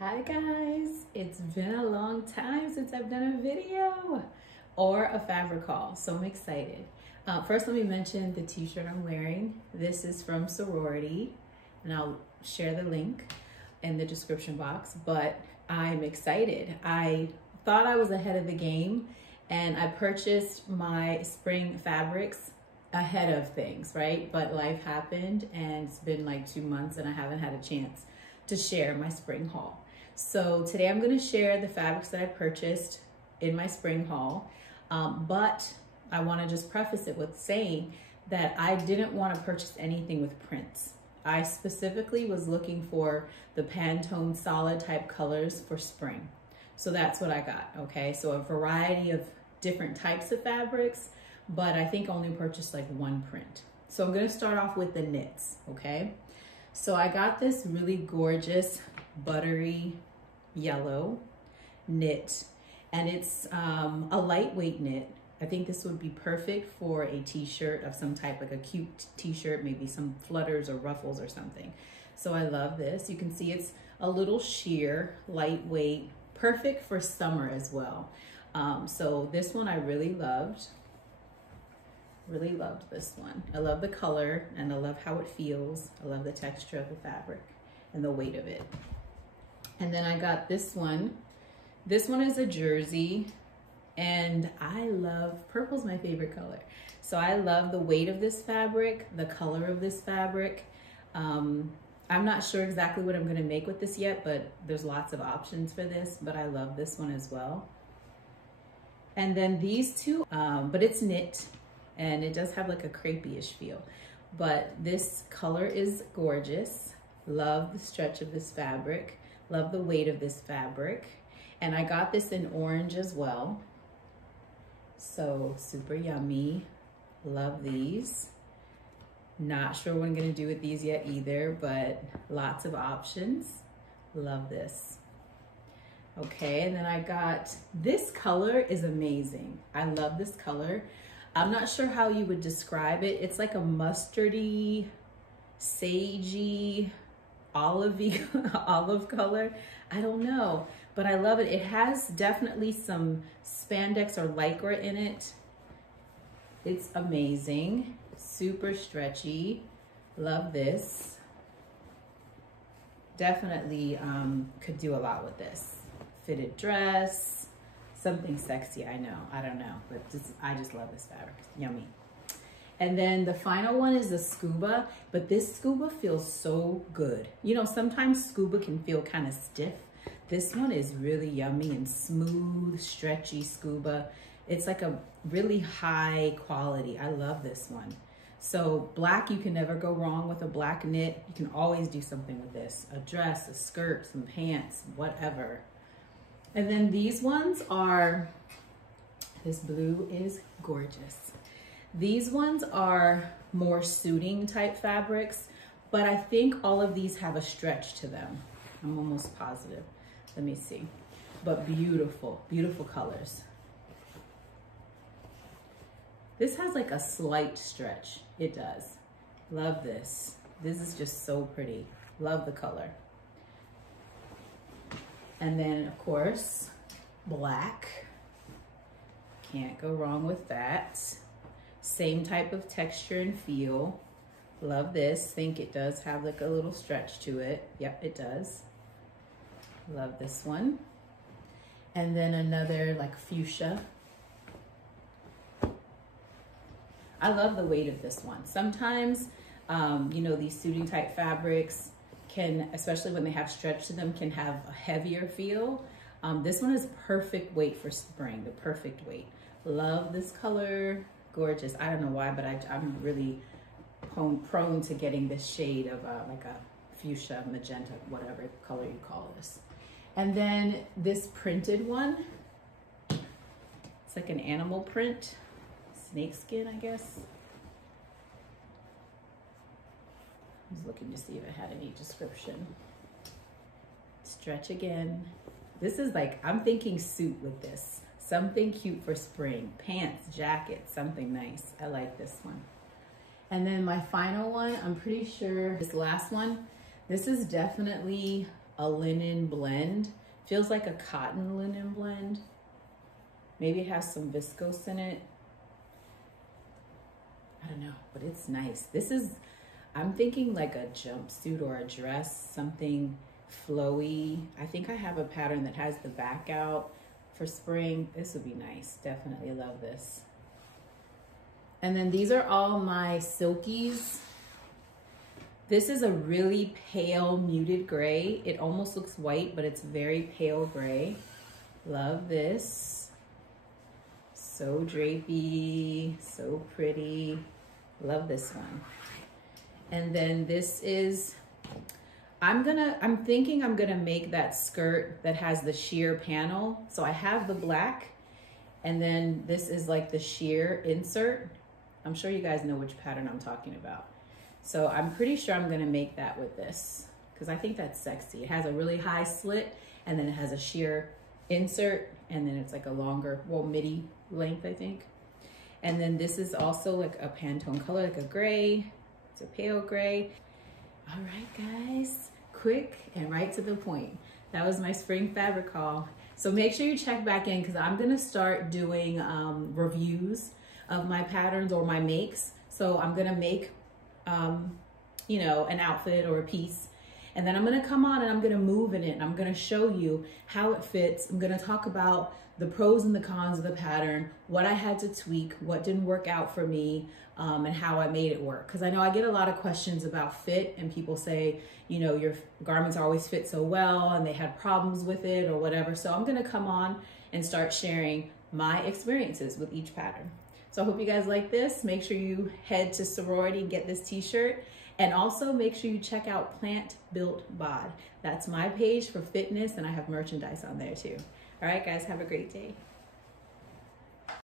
Hi guys, it's been a long time since I've done a video or a fabric haul, so I'm excited. First, let me mention the t-shirt I'm wearing. This is from Sewrority, and I'll share the link in the description box, but I'm excited. I thought I was ahead of the game, and I purchased my spring fabrics ahead of things, right? But life happened, and it's been like 2 months, and I haven't had a chance to share my spring haul. So today I'm going to share the fabrics that I purchased in my spring haul, but I want to just preface it with saying that I didn't want to purchase anything with prints. I specifically was looking for the Pantone solid type colors for spring. So that's what I got, okay? So a variety of different types of fabrics, but I think I only purchased like one print. So I'm going to start off with the knits, okay? So I got this really gorgeous buttery yellow knit, and it's a lightweight knit. I think this would be perfect for a t-shirt of some type, like a cute t-shirt, maybe some flutters or ruffles or something. So I love this. You can see it's a little sheer, lightweight, perfect for summer as well. So this one I really loved this one. I love the color and I love how it feels. I love the texture of the fabric and the weight of it. And then I got this one. This one is a jersey, and I love, purple's my favorite color. So I love the weight of this fabric, the color of this fabric. I'm not sure exactly what I'm gonna make with this yet, but there's lots of options for this, but I love this one as well. And then these two, but it's knit, and it does have like a crepey-ish feel. But this color is gorgeous. Love the stretch of this fabric. Love the weight of this fabric. And I got this in orange as well. So super yummy. Love these. Not sure what I'm gonna do with these yet either, but lots of options. Love this. Okay, and then I got, this color is amazing. I love this color. I'm not sure how you would describe it. It's like a mustardy, sagey, olive color. I don't know, but I love it. It has definitely some spandex or lycra in it. It's amazing. Super stretchy. Love this. Definitely could do a lot with this. Fitted dress, something sexy, I know. I don't know, but I just love this fabric. It's yummy. And then the final one is the scuba, but this scuba feels so good. You know, sometimes scuba can feel kind of stiff. This one is really yummy and smooth, stretchy scuba. It's like a really high quality. I love this one. So black, you can never go wrong with a black knit. You can always do something with this. A dress, a skirt, some pants, whatever. And then these ones are, this blue is gorgeous. These ones are more suiting type fabrics, but I think all of these have a stretch to them. I'm almost positive. Let me see. But beautiful, beautiful colors. This has like a slight stretch. It does. Love this. This is just so pretty. Love the color. And then of course, black. Can't go wrong with that. Same type of texture and feel. Love this. Think it does have like a little stretch to it. Yep, it does. Love this one. And then another like fuchsia. I love the weight of this one. Sometimes, you know, these suiting type fabrics can, especially when they have stretch to them, can have a heavier feel. This one is perfect weight for spring, the perfect weight. Love this color. Gorgeous. I don't know why, but I'm really prone to getting this shade of like a fuchsia, magenta, whatever color you call this. And then this printed one, it's like an animal print, snake skin, I guess. I was looking to see if it had any description. Stretch again. This is like, I'm thinking suit with this. Something cute for spring. Pants, jacket, something nice. I like this one. And then my final one, I'm pretty sure this last one, this is definitely a linen blend. Feels like a cotton linen blend. Maybe it has some viscose in it. I don't know, but it's nice. This is, I'm thinking like a jumpsuit or a dress, something flowy. I think I have a pattern that has the back out for spring. This would be nice. Definitely love this. And then these are all my silkies. This is a really pale muted gray. It almost looks white, but it's very pale gray. Love this. So drapey, so pretty. Love this one. And then this is, I'm thinking I'm gonna make that skirt that has the sheer panel. So I have the black, and then this is like the sheer insert. I'm sure you guys know which pattern I'm talking about. So I'm pretty sure I'm gonna make that with this because I think that's sexy. It has a really high slit, and then it has a sheer insert, and then it's like a longer, well, midi length, I think. And then this is also like a Pantone color, like a gray. It's a pale gray. All right, guys, quick and right to the point. That was my spring fabric haul. So make sure you check back in because I'm gonna start doing reviews of my patterns or my makes. So I'm gonna make, you know, an outfit or a piece, and then I'm gonna come on and I'm gonna move in it, and I'm gonna show you how it fits. I'm gonna talk about the pros and the cons of the pattern, what I had to tweak, what didn't work out for me, and how I made it work. Because I know I get a lot of questions about fit, and people say, you know, your garments always fit so well and they had problems with it or whatever. So I'm gonna come on and start sharing my experiences with each pattern. So I hope you guys like this. Make sure you head to Sewrority and get this t-shirt. And also make sure you check out Plant Built Bod. That's my page for fitness, and I have merchandise on there too. All right, guys, have a great day.